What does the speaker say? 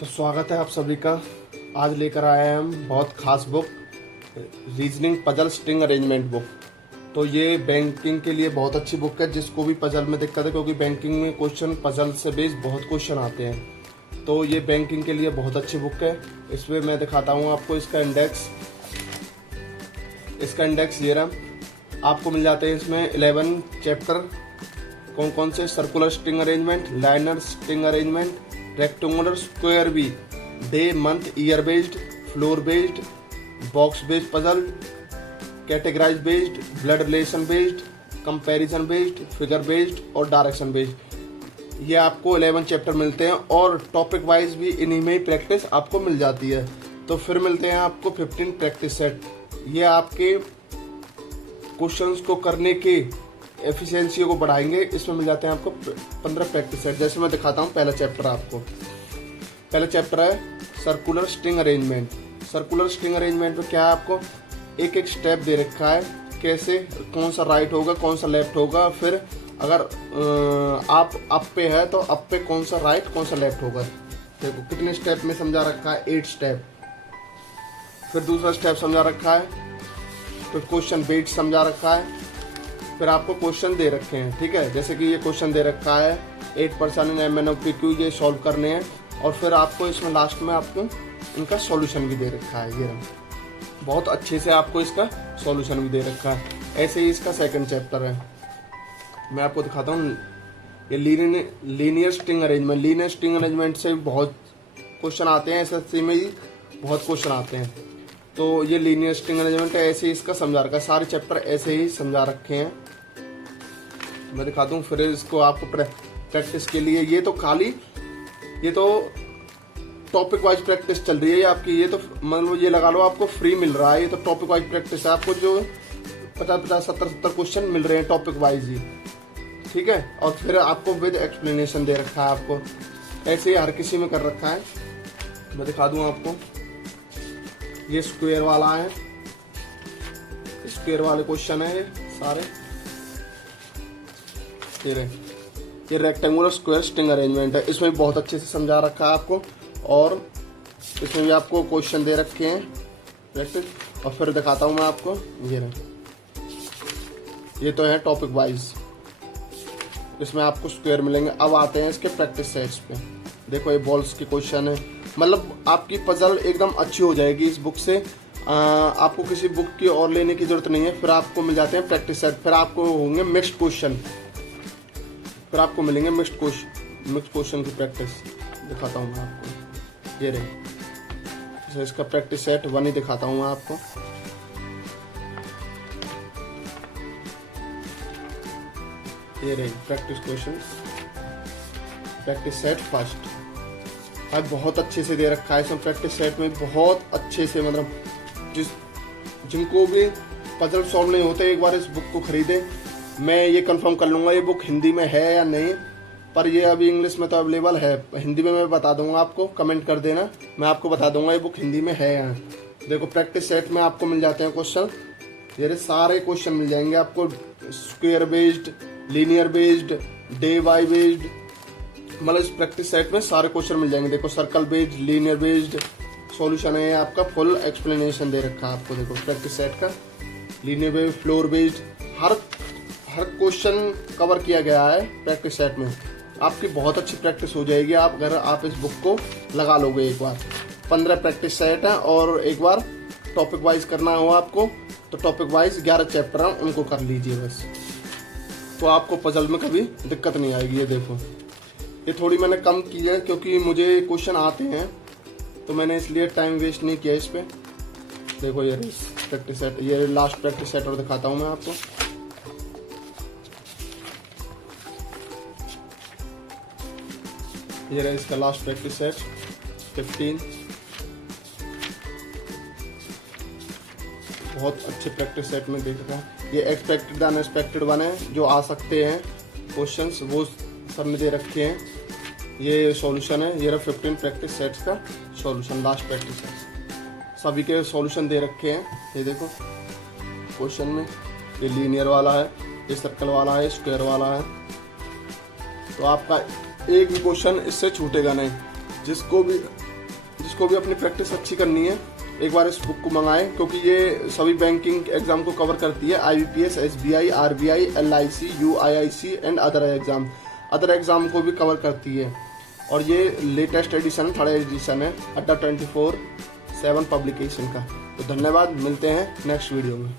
तो स्वागत है आप सभी का। आज लेकर आए हैं हम बहुत खास book, reasoning puzzle string arrangement book. तो ये बैंकिंग के लिए बहुत अच्छी बुक है, जिसको भी पजल में दिक्कत है, क्योंकि बैंकिंग में क्वेश्चन पजल से बेस्ड बहुत क्वेश्चन आते हैं। तो ये बैंकिंग के लिए बहुत अच्छी बुक है। इसमें मैं दिखाता हूँ आपको इसका इंडेक्स ये रहा। आपको मिल जाते हैं इसमें 11 चैप्टर। कौन कौन से? Circular string arrangement, linear string arrangement, rectangular, square B, day month year based, floor based, box based puzzle, categorise based, blood relation based, comparison based, figure based और डायरेक्शन बेस्ड। ये आपको 11 चैप्टर मिलते हैं और topic wise भी इन्हीं में ही practice आपको मिल जाती है। तो फिर मिलते हैं आपको 15 प्रैक्टिस सेट। ये आपके क्वेश्चंस को करने के एफिशिएंसी को बढ़ाएंगे। इसमें मिल जाते हैं आपको 15 प्रैक्टिस सेट। जैसे मैं दिखाता हूँ पहला चैप्टर आपको। पहला चैप्टर है circular string arrangement. Circular string arrangement में क्या है, आपको एक एक स्टेप दे रखा है, कैसे कौन सा राइट होगा, कौन सा लेफ्ट होगा। फिर अगर आप अप पे है तो अप पे कौन सा राइट, कौन सा लेफ्ट होगा। देखो कितने स्टेप में समझा रखा है, 8 स्टेप। फिर दूसरा स्टेप समझा रखा है, फिर क्वेश्चन बेस्ड समझा रखा है। फिर आपको क्वेश्चन दे रखे हैं, ठीक है। जैसे कि ये क्वेश्चन दे रखा है 8% इन MNOPQ, ये सॉल्व करने हैं। और फिर आपको इसमें लास्ट में आपको इनका सॉल्यूशन भी दे रखा है। ये बहुत अच्छे से आपको इसका सॉल्यूशन भी दे रखा है। ऐसे ही इसका सेकंड चैप्टर है, मैं आपको दिखाता हूँ। ये linear string arrangement. Linear string arrangement से बहुत क्वेश्चन आते हैं, SSC में ही बहुत क्वेश्चन आते हैं। तो ये लीनियर स्ट्रिंग अरेंजमेंट है, ऐसे ही इसका समझा रखा है। सारे चैप्टर ऐसे ही समझा रखे हैं, मैं दिखाता हूँ। फिर इसको आपको प्रैक्टिस के लिए ये तो टॉपिक वाइज प्रैक्टिस चल रही है आपकी। ये तो मतलब ये लगा लो आपको फ्री मिल रहा है। ये तो टॉपिक वाइज प्रैक्टिस है, आपको जो 50-50, 70-70 क्वेश्चन मिल रहे हैं टॉपिक वाइज ही, ठीक है। और फिर आपको विद एक्सप्लेनेशन दे रखा है आपको। ऐसे ही हर किसी में कर रखा है, मैं दिखा दूँ आपको। ये स्क्वायर वाला है, स्क्वायर वाले क्वेश्चन है ये सारे। ये रेक्टेंगुलर स्क्वायर स्ट्रिंग अरेंजमेंट है। इसमें बहुत अच्छे से समझा रखा है आपको, और इसमें भी आपको क्वेश्चन दे रखे हैं प्रैक्टिस। और फिर दिखाता हूँ मैं आपको। ये तो है टॉपिक वाइज, इसमें आपको स्क्वायर मिलेंगे। अब आते हैं इसके प्रैक्टिस सेट्स पे। देखो ये बॉल्स के क्वेश्चन है, मतलब आपकी पजल एकदम अच्छी हो जाएगी इस बुक से। आपको किसी बुक की और लेने की जरूरत नहीं है। फिर आपको मिल जाते हैं प्रैक्टिस सेट। फिर आपको होंगे मिक्स्ड क्वेश्चन, फिर आपको मिलेंगे मिक्स्ड क्वेश्चन की प्रैक्टिस। दिखाता हूँ मैं आपको, ये रहे। जैसे इसका प्रैक्टिस सेट 1 ही दिखाता हूँ मैं आपको। ये रहे practice question, practice set first. आज बहुत अच्छे से दे रखा है इसमें प्रैक्टिस सेट में, बहुत अच्छे से। मतलब जिनको भी पजल सॉल्व नहीं होते, एक बार इस बुक को खरीदे। मैं ये कंफर्म कर लूँगा ये बुक हिंदी में है या नहीं, पर ये अभी इंग्लिश में तो अवेलेबल है। हिंदी में मैं बता दूंगा आपको, कमेंट कर देना, मैं आपको बता दूंगा ये बुक हिंदी में है या नहीं। देखो प्रैक्टिस सेट में आपको मिल जाते हैं क्वेश्चन, ये सारे क्वेश्चन मिल जाएंगे आपको। Square based, linear based, day Y based, मतलब इस प्रैक्टिस सेट में सारे क्वेश्चन मिल जाएंगे। देखो circle based, linear based, solution है आपका। फुल एक्सप्लेनेशन दे रखा है आपको। देखो प्रैक्टिस सेट का लीनियर बेस्ड, फ्लोर बेस्ड, हर क्वेश्चन कवर किया गया है प्रैक्टिस सेट में। आपकी बहुत अच्छी प्रैक्टिस हो जाएगी अगर आप इस बुक को लगा लोगे एक बार। 15 प्रैक्टिस सेट है, और एक बार टॉपिक वाइज करना हो आपको तो टॉपिक वाइज 11 चैप्टर हैं, उनको कर लीजिए बस। तो आपको पजल में कभी दिक्कत नहीं आएगी। ये देखो ये थोड़ी मैंने कम की है, क्योंकि मुझे क्वेश्चन आते हैं तो मैंने इसलिए टाइम वेस्ट नहीं किया इस पर। देखो ये प्रैक्टिस सेट, ये लास्ट प्रैक्टिस सेट और दिखाता हूँ मैं आपको। ये रहा इसका लास्ट प्रैक्टिस सेट 15। बहुत अच्छे प्रैक्टिस सेट में देख रहा हूँ। ये एक्सपेक्टेड अनएक्सपेक्टेड वन है, जो आ सकते हैं क्वेश्चंस, वो सब में दे रखे हैं। ये सॉल्यूशन है, ये रहा 15 प्रैक्टिस सेट्स का सॉल्यूशन, लास्ट प्रैक्टिस सेट। सभी के सॉल्यूशन दे रखे हैं। ये देखो क्वेश्चन में ये लीनियर वाला है, ये सर्कल वाला है, स्क्वायर वाला है। तो आपका एक भी क्वेश्चन इससे छूटेगा नहीं। जिसको भी जिसको भी अपनी प्रैक्टिस अच्छी करनी है एक बार इस बुक को मंगाएं, क्योंकि ये सभी बैंकिंग एग्जाम को कवर करती है। IBPS, SBI, RBI, LIC, UIIC and other exam को भी कवर करती है। और ये लेटेस्ट एडिशन, 3rd एडिशन है अड्डा 24/7 पब्लिकेशन का। तो धन्यवाद, मिलते हैं नेक्स्ट वीडियो में।